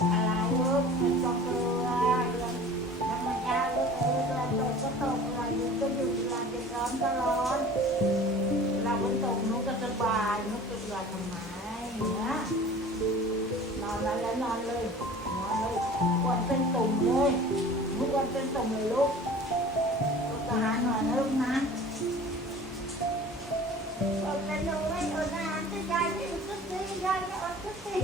อะไรลูกมันก็เกลือเดือนธรรมดาลูกเดือนตกก็ตกเวลาหยุดก็หยุดเวลาจะร้อนก็ร้อนเวลาฝนตกนุกก็สบายนุกจะเบื่อทำไมเนี่ยนอนแล้วนอนเลยนอนเลยอ้วนเป็นตุ่มเลยนุกอ้วนเป็นตุ่มเลยลูกลูกจะหาหน่อยนะลูกนะคนเป็นหนูไม่อดอาหารจะยายไม่อดสักทียายไม่อดสักที